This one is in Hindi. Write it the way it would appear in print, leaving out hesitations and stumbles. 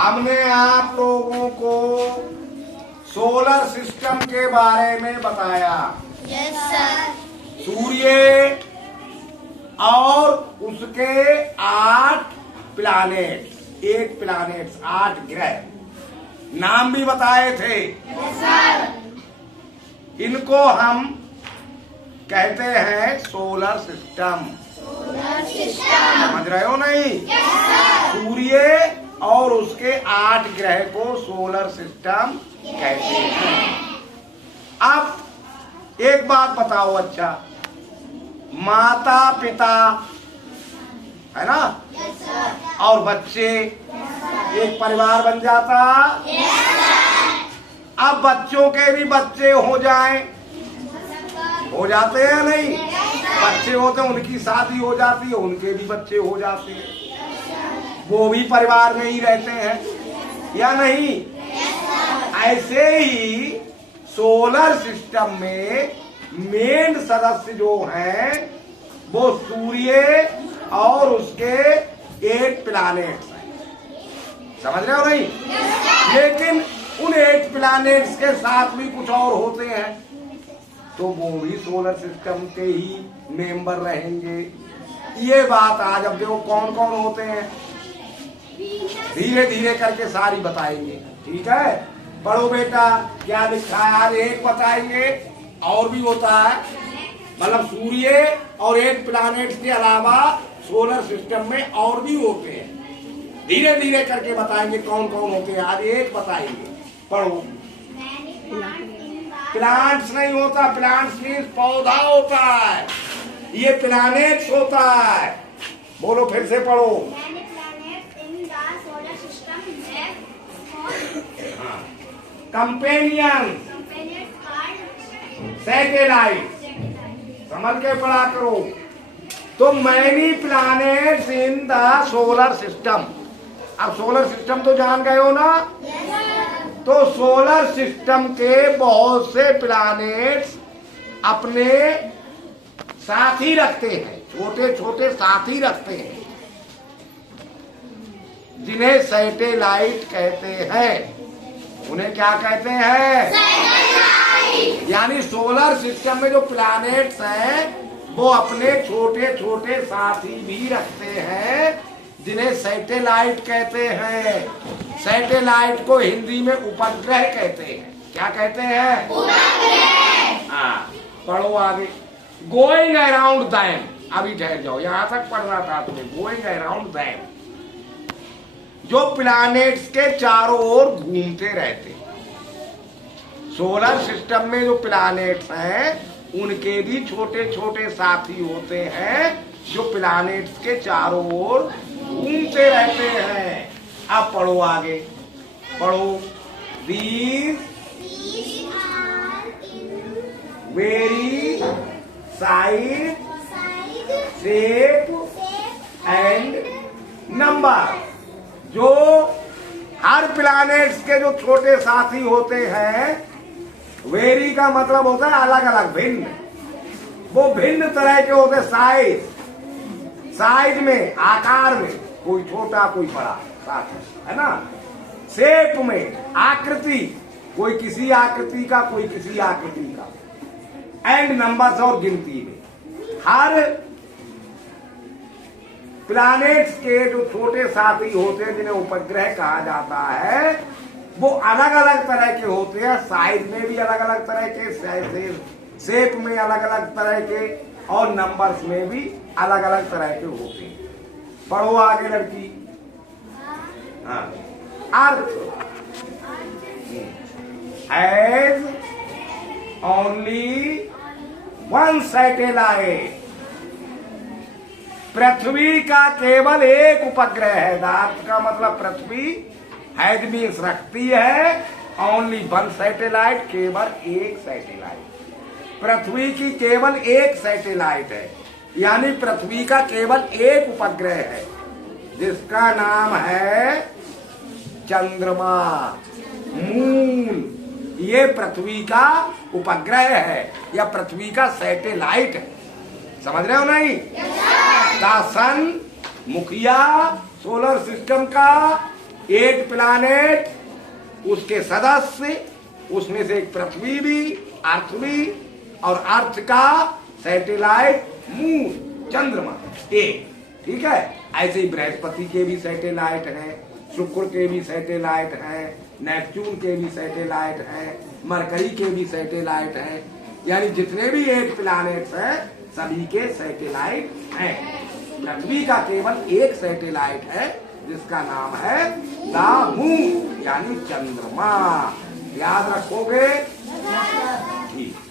हमने आप लोगों को सोलर सिस्टम के बारे में बताया। Yes sir. सूर्य और उसके 8 प्लैनेट्स, 8 प्लैनेट्स, 8 ग्रह, नाम भी बताए थे। Yes sir. इनको हम कहते हैं सोलर सिस्टम। Solar system. समझ रहे हो नहीं? Yes sir. सूर्य और उसके 8 ग्रह को सोलर सिस्टम कहते हैं। अब एक बात बताओ, अच्छा, माता पिता है ना, यस सर। और बच्चे, एक परिवार बन जाता। Yes sir. अब बच्चों के भी बच्चे हो जाएं, हो जाते हैं नहीं? बच्चे होते हैं, उनकी शादी हो जाती है, उनके भी बच्चे हो जाते हैं, वो भी परिवार में ही रहते हैं या नहीं? ऐसे ही सोलर सिस्टम में मेन सदस्य जो हैं वो सूर्य और उसके 8 प्लैनेट्स हैं। समझ रहे हो नहीं? लेकिन उन 8 प्लैनेट्स के साथ भी कुछ और होते हैं, तो वो भी सोलर सिस्टम के ही मेंबर रहेंगे। ये बात आज अब देखो कौन कौन होते हैं, धीरे धीरे करके सारी बताएंगे। ठीक है, पढ़ो बेटा, क्या लिखा है आज? एक बताएंगे, और भी होता है, मतलब सूर्य और 8 प्लैनेट्स के अलावा सोलर सिस्टम में और भी होते हैं। धीरे धीरे करके बताएंगे कौन कौन होते हैं। आज एक बताएंगे, पढ़ो। प्लांट्स नहीं होता, प्लांट्स मीन्स पौधा होता है, ये प्लैनेट्स होता है। बोलो, फिर से पढ़ो। कंपेनियन, सैटेलाइट, समझ के पढ़ा करो। तो many planets in the solar system. अब सोलर सिस्टम तो जान गए हो ना? तो सोलर सिस्टम के बहुत से प्लैनेट्स अपने साथी रखते हैं, छोटे छोटे साथी रखते हैं, जिन्हें सैटेलाइट कहते हैं। उन्हें क्या कहते हैं? सैटेलाइट। यानी सोलर सिस्टम में जो प्लैनेट्स हैं वो अपने छोटे छोटे साथी भी रखते हैं, जिन्हें सैटेलाइट कहते हैं। सैटेलाइट को हिंदी में उपग्रह कहते हैं। क्या कहते हैं? उपग्रह। हाँ, पढ़ो आगे। गोइंग अराउंड दैम, अभी ठहर जाओ, यहां तक पढ़ना था तुम्हें। गोइंग अराउंड दैम, जो प्लैनेट्स के चारों ओर घूमते रहते हैं। सोलर सिस्टम में जो प्लैनेट्स हैं उनके भी छोटे छोटे साथी होते हैं, जो प्लैनेट्स के चारों ओर घूमते रहते हैं। अब पढ़ो आगे, पढ़ो। These very size, shape and number. जो हर प्लैनेट्स के जो छोटे साथी होते हैं, वेरी का मतलब होता है अलग अलग, भिन्न। वो भिन्न तरह के होते हैं। साइज, साइज में, आकार में, कोई छोटा कोई बड़ा साथ है ना। शेप में, आकृति, कोई किसी आकृति का, कोई किसी आकृति का। एंड नंबर्स, और गिनती में। हर प्लैनेट्स के जो छोटे साथी होते हैं, जिन्हें उपग्रह कहा जाता है, वो अलग अलग तरह के होते हैं। साइज में भी अलग अलग तरह के, शेप में अलग अलग तरह के, और नंबर्स में भी अलग अलग तरह के होते हैं। पढ़ो आगे लड़की। हाँ, earth has only one satellite. पृथ्वी का केवल एक उपग्रह है। अर्थ का मतलब पृथ्वी, हैज मीन्स रखती है, ओनली वन सैटेलाइट, केवल एक सैटेलाइट। पृथ्वी की केवल एक सैटेलाइट है, यानी पृथ्वी का केवल एक उपग्रह है, जिसका नाम है चंद्रमा, मून। ये पृथ्वी का उपग्रह है या पृथ्वी का सैटेलाइट है। समझ रहे हो नहीं? द सन, मुखिया सोलर सिस्टम का, 8 प्लानेट, उसके सदस्य, उसमें से एक पृथ्वी भी, अर्थ भी, और अर्थ का सैटेलाइट मून, चंद्रमा एक। ठीक है, ऐसे ही बृहस्पति के भी सैटेलाइट हैं, शुक्र के भी सैटेलाइट हैं, नेपच्यून के भी सैटेलाइट हैं, मरकरी के भी सैटेलाइट हैं। यानी जितने भी 8 प्लैनेट्स हैं सभी के सैटेलाइट हैं। पृथ्वी का केवल एक सैटेलाइट है जिसका नाम है द मून, यानी चंद्रमा। याद रखोगे? ठीक।